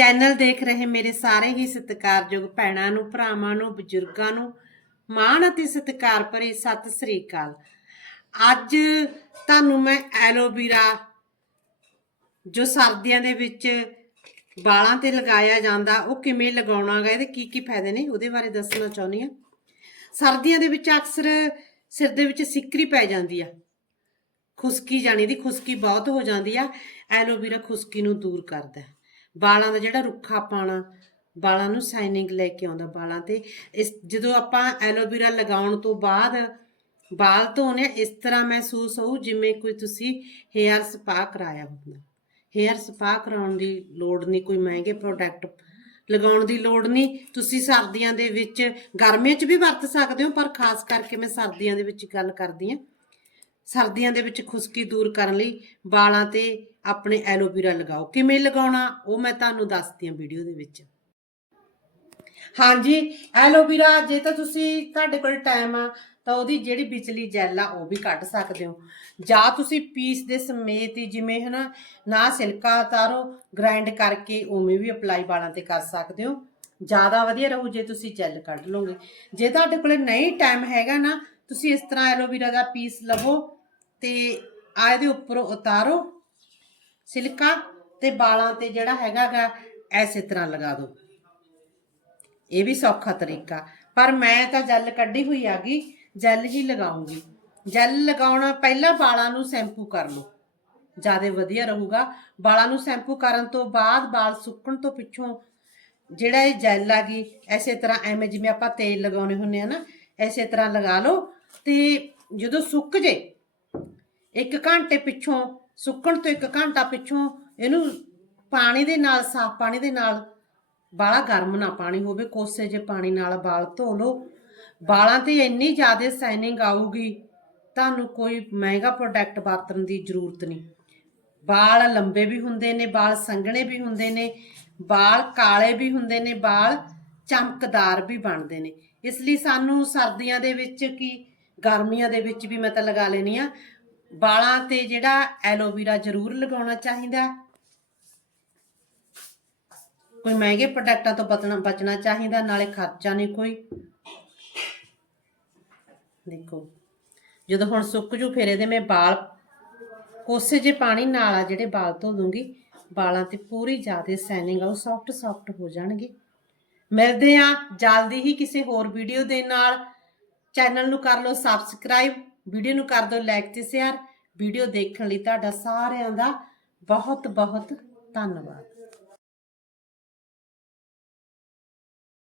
Channel ਦੇਖ ਰਹੇ ਮੇਰੇ ਸਾਰੇ ਹੀ ਸਤਿਕਾਰਯੋਗ ਭੈਣਾਂ ਨੂੰ, ਭਰਾਵਾਂ ਨੂੰ, ਬਜ਼ੁਰਗਾਂ ਨੂੰ, ਮਾਣ ਅਤੇ ਸਤਿਕਾਰ ਭਰੀ ਸਤਿ ਸ੍ਰੀ ਅਕਾਲ। ਅੱਜ ਤੁਹਾਨੂੰ ਮੈਂ ਐਲੋਵੀਰਾ ਜੋ ਸਰਦੀਆਂ ਦੇ ਵਿੱਚ ਵਾਲਾਂ ਤੇ ਲਗਾਇਆ ਜਾਂਦਾ, ਉਹ ਕਿਵੇਂ ਲਗਾਉਣਾਗਾ, ਇਹਦੇ ਕੀ ਕੀ ਫਾਇਦੇ ਨੇ, ਉਹਦੇ ਬਾਰੇ ਦੱਸਣਾ ਚਾਹੁੰਦੀ ਹਾਂ। ਸਰਦੀਆਂ ਦੇ ਵਿੱਚ ਅਕਸਰ ਸਿਰ ਦੇ ਵਿੱਚ ਸਿੱਕਰੀ ਪੈ ਜਾਂਦੀ ਆ। ਖੁਸ਼ਕੀ ਜਾਣੀ ਦੀ ਖੁਸ਼ਕੀ ਬਹੁਤ ਹੋ ਜਾਂਦੀ ਆ। ਐਲੋਵੀਰਾ ਖੁਸ਼ਕੀ ਨੂੰ ਦੂਰ ਕਰਦਾ। ਹੈ ਵਾਲਾਂ ਦਾ ਜਿਹੜਾ ਰੁੱਖਾ ਪਾਣਾ ਵਾਲਾਂ ਨੂੰ ਸ਼ਾਈਨਿੰਗ ਲੈ ਕੇ ਆਉਂਦਾ ਵਾਲਾਂ ਤੇ। ਇਸ ਜਦੋਂ ਆਪਾਂ ਐਲੋਵੇਰਾ ਲਗਾਉਣ ਤੋਂ ਬਾਅਦ ਵਾਲ ਧੋਣੇ ਇਸ ਤਰ੍ਹਾਂ ਮਹਿਸੂਸ ਹੋਊ ਜਿਵੇਂ ਕੋਈ ਤੁਸੀਂ ਹੇਅਰ ਸਪਾ ਕਰਾਇਆ ਹੁੰਦਾ। ਹੇਅਰ ਸਪਾ ਕਰਾਉਣ ਦੀ ਲੋੜ ਨਹੀਂ, ਕੋਈ ਮਹਿੰਗੇ ਪ੍ਰੋਡਕਟ ਲਗਾਉਣ ਦੀ ਲੋੜ ਨਹੀਂ। ਤੁਸੀਂ ਸਰਦੀਆਂ ਦੇ ਵਿੱਚ, ਗਰਮੀਆਂ 'ਚ ਵੀ ਵਰਤ ਸਕਦੇ ਹੋ, ਪਰ ਖਾਸ ਕਰਕੇ ਮੈਂ ਸਰਦੀਆਂ ਦੇ ਵਿੱਚ ਗੱਲ ਕਰਦੀ ਹਾਂ। ਸਰਦੀਆਂ ਦੇ ਵਿੱਚ ਖੁਸ਼ਕੀ ਦੂਰ ਕਰਨ ਲਈ ਵਾਲਾਂ ਤੇ ਆਪਣੇ ਐਲੋਵੀਰਾ ਲਗਾਓ। ਕਿਵੇਂ ਲਗਾਉਣਾ, ਉਹ ਮੈਂ ਤੁਹਾਨੂੰ ਦੱਸਦੀ ਹਾਂ ਵੀਡੀਓ ਦੇ ਵਿੱਚ। ਹਾਂਜੀ, ਐਲੋਵੀਰਾ, ਜੇ ਤਾਂ ਤੁਸੀਂ ਤੁਹਾਡੇ ਕੋਲ ਟਾਈਮ ਆ, ਤਾਂ ਉਹਦੀ ਜਿਹੜੀ ਵਿਚਲੀ ਜੈਲ ਆ, ਉਹ ਵੀ ਕੱਢ ਸਕਦੇ ਹੋ। ਜਾਂ ਤੁਸੀਂ ਪੀਸ ਦੇ ਸਮੇਤ ਹੀ ਜਿਵੇਂ ਹਨਾ, ਨਾ ਸਿਲਕਾ ਉਤਾਰੋ ਗ੍ਰਾਈਂਡ ਕਰਕੇ ਉਵੇਂ ਵੀ ਅਪਲਾਈ ਵਾਲਾਂ ਤੇ ਕਰ ਸਕਦੇ ਹੋ। ਜ਼ਿਆਦਾ ਵਧੀਆ ਰਹੂ ਜੇ ਤੁਸੀਂ ਜੈਲ ਕੱਢ ਲਓਗੇ। ਜੇ ਤੁਹਾਡੇ ਕੋਲੇ ਨਹੀਂ ਟਾਈਮ ਹੈਗਾ ਨਾ, ਤੁਸੀਂ ਇਸ ਤਰ੍ਹਾਂ ਐਲੋਵੀਰਾ ਦਾ ਪੀਸ ਲਵੋ ਤੇ ਆ ਇਹਦੇ ਉੱਪਰੋਂ ਉਤਾਰੋ ਸਿਲਕਾ ਤੇ ਬਾਲਾਂ ਤੇ ਜਿਹੜਾ ਹੈਗਾਗਾ ਐਸੇ ਤਰ੍ਹਾਂ ਲਗਾ ਦਿਓ ਇਹ ਵੀ ਸੌਖਾ ਤਰੀਕਾ। ਪਰ ਮੈਂ ਤਾਂ ਜੈਲ ਕੱਢੀ ਹੋਈ ਆ ਗਈ ਜੈਲ ਹੀ ਲਗਾਉਂਗੀ। ਜੈਲ ਲਗਾਉਣਾ, ਪਹਿਲਾਂ ਵਾਲਾਂ ਨੂੰ ਸ਼ੈਂਪੂ ਕਰ ਲਓ। ਜ਼ਿਆਦਾ ਵਧੀਆ ਰਹੂਗਾ। ਵਾਲਾਂ ਨੂੰ ਸ਼ੈਂਪੂ ਕਰਨ ਤੋਂ ਬਾਅਦ ਬਾਲ ਸੁੱਕਣ ਤੋਂ ਪਿੱਛੋਂ ਜਿਹੜਾ ਇਹ ਜੈਲ ਆ ਗਈ ਐਸੇ ਤਰ੍ਹਾਂ ਐਵੇਂ ਜਿਵੇਂ ਆਪਾਂ ਤੇਲ ਲਗਾਉਣੇ ਹੁੰਨੇ ਆ ਨਾ, ਐਸੇ ਤਰ੍ਹਾਂ ਲਗਾ ਲਓ ਤੇ ਜਦੋਂ ਸੁੱਕ ਜੇ ਇੱਕ ਘੰਟੇ ਪਿੱਛੋਂ, ਸੁੱਕਣ ਤੋਂ ਇੱਕ ਘੰਟਾ ਪਿੱਛੋਂ ਇਹਨੂੰ ਪਾਣੀ ਦੇ ਨਾਲ, ਸਾਫ਼ ਪਾਣੀ ਦੇ ਨਾਲ ਬਾਲਾ ਗਰਮ ਨਾ ਪਾਣੀ ਹੋਵੇ, ਕੋਸੇ ਜੇ ਪਾਣੀ ਨਾਲ ਬਾਲ ਧੋ ਲਓ। ਵਾਲਾਂ ਤੇ ਇੰਨੀ ਜ਼ਿਆਦਾ ਸ਼ਾਈਨਿੰਗ ਆਊਗੀ, ਤੁਹਾਨੂੰ ਕੋਈ ਮਹਿੰਗਾ ਪ੍ਰੋਡਕਟ ਵਰਤਣ ਦੀ ਜ਼ਰੂਰਤ ਨਹੀਂ। ਵਾਲ ਲੰਬੇ ਵੀ ਹੁੰਦੇ ਨੇ, ਬਾਲ ਸੰਘਣੇ ਵੀ ਹੁੰਦੇ ਨੇ, ਬਾਲ ਕਾਲੇ ਵੀ ਹੁੰਦੇ ਨੇ, ਬਾਲ ਚਮਕਦਾਰ ਵੀ ਬਣਦੇ ਨੇ। ਇਸ ਲਈ ਸਾਨੂੰ ਸਰਦੀਆਂ ਦੇ ਵਿੱਚ ਕੀ, ਗਰਮੀਆਂ ਦੇ ਵਿੱਚ ਵੀ ਮੈਂ ਤਾਂ ਲਗਾ ਲੈਣੀ ਆ ਵਾਲਾਂ ਤੇ ਜਿਹੜਾ ਐਲੋਵੇਰਾ ਜ਼ਰੂਰ ਲਗਾਉਣਾ ਚਾਹੀਦਾ। ਕੋਈ ਮਹਿੰਗੇ ਪ੍ਰੋਡਕਟਾਂ ਤੋਂ ਬਚਣਾ ਬਚਣਾ ਚਾਹੀਦਾ, ਨਾਲੇ ਖਰਚਾ ਨਹੀਂ ਕੋਈ। ਦੇਖੋ, ਜਦੋਂ ਹੁਣ ਸੁੱਕ ਜੂ, ਫਿਰ ਇਹਦੇ ਮੈਂ ਵਾਲ ਕੋਸੇ ਜੇ ਪਾਣੀ ਨਾਲ ਆ ਜਿਹੜੇ ਵਾਲ ਧੋ ਦੂੰਗੀ, ਵਾਲਾਂ ਤੇ ਪੂਰੀ ਜ਼ਿਆਦਾ ਸ਼ਾਈਨਿੰਗ ਉਹ ਸੌਫਟ ਸੌਫਟ ਹੋ ਜਾਣਗੇ। ਮਿਲਦੇ ਆ ਜਲਦੀ ਹੀ ਕਿਸੇ ਹੋਰ ਵੀਡੀਓ ਦੇ ਨਾਲ। ਚੈਨਲ ਨੂੰ ਕਰ ਲਓ ਸਬਸਕ੍ਰਾਈਬ ਵੀਡੀਓ ਨੂੰ ਕਰ ਦਿਓ ਲਾਈਕ ਤੇ ਸ਼ੇਅਰ ਵੀਡੀਓ ਦੇਖਣ ਲਈ ਤੁਹਾਡਾ ਸਾਰਿਆਂ ਦਾ ਬਹੁਤ ਬਹੁਤ ਧੰਨਵਾਦ।